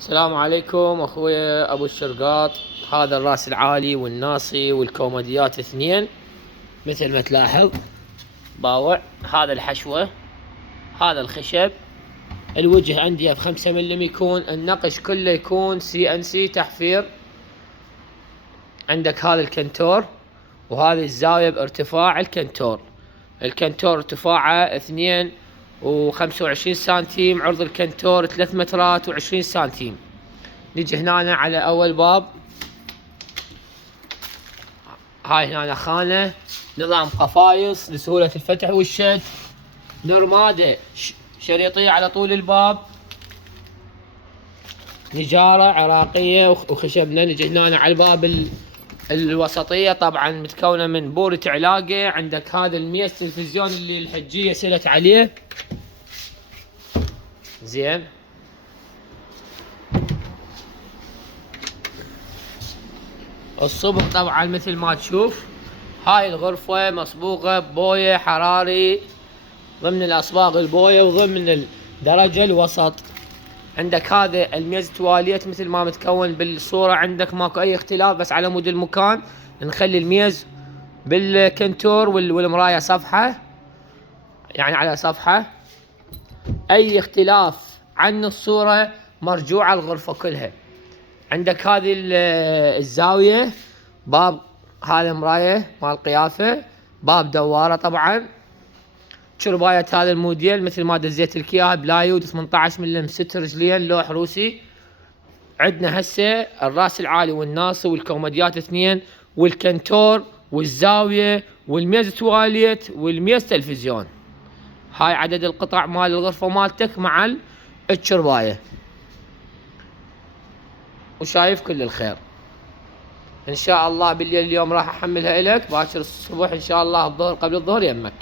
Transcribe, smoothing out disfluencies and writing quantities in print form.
السلام عليكم اخويا ابو الشرقاط. هذا الراس العالي والناصي والكوميديات اثنين مثل ما تلاحظ باوع. هذا الحشوة، هذا الخشب، الوجه عندي ب5 ملم، يكون النقش كله يكون CNC تحفير. عندك هذا الكنتور وهذه الزاوية بارتفاع الكنتور. الكنتور ارتفاعه 2.25 سنتيم، عرض الكنتور 3 مترات و20 سنتيم. نجي هنا على اول باب، هاي هنا خانة، نظام قفايص لسهولة الفتح والشد، نرمادة شريطية على طول الباب، نجارة عراقية وخشبنا. نجي هنا على الباب الوسطية، طبعا متكونة من بورة علاقة. عندك هذا الميز تلفزيون اللي الحجية سلت عليه، زين. الصبغ طبعا مثل ما تشوف، هاي الغرفة مصبوغة ببوية حراري ضمن الأصباغ البوية وضمن الدرجة الوسط. عندك هذا الميز تواليت مثل ما متكون بالصورة، عندك ماكو أي اختلاف، بس على مود المكان نخلي الميز بالكنتور والمراية صفحة، يعني على صفحة. أي اختلاف عن الصورة مرجوعة الغرفة كلها. عندك هذه الزاوية، باب هذا مراية مال قيافة، باب دوارة طبعا. شرباية هذا الموديل مثل ما دزيت لك اياها بلايود 18 ملم 6 رجلين لوح روسي. عندنا هسه الراس العالي والناصي والكوميديات اثنين والكنتور والزاوية والميز تواليت والميز تلفزيون. هاي عدد القطع مال الغرفة مالتك مع الشرباية، وشايف كل الخير. ان شاء الله بالليل اليوم راح احملها لك، باكر الصبح ان شاء الله الظهر قبل الظهر يمك.